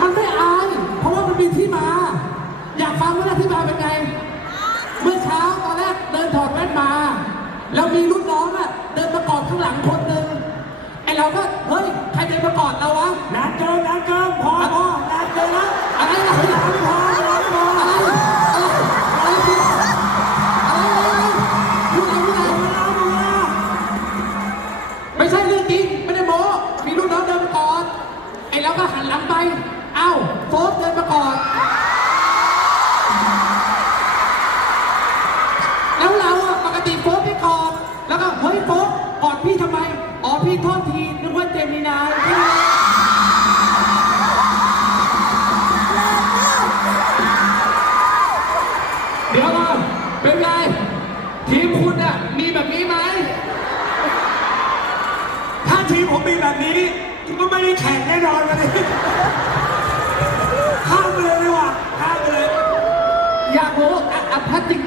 มันไม่อายเพราะว่ามันมีที่มา อยากฟังว่าที่มาเป็นไง เมื่อเช้าตอนแรกเดินถอดแว่นมา แล้วมีรุ่นน้องอะเดินมากอดข้างหลังคนหนึ่งไอเราก็เฮ้ยใครเดินมากอดเราวะนานเกินนาเกินพอพอนานเกินแล้วอะไรนะนานพอนานพออะไรอะไรอะไรอะไรอะไรพูดอะไรพูดอะไรไม่ใช่เรื่องจริง โทษทีนึกว่าเจมินายเดี๋ยวก่อนเป็นไง ทีมคุณอะ มีแบบนี้ไหม ถ้าทีมผมมีแบบนี้ก็ไม่ได้แข่งแน่นอนวันนี้ข้ามไปเลยดีกว่าข้ามไปเลย อยากรู้อะอะพัดจริง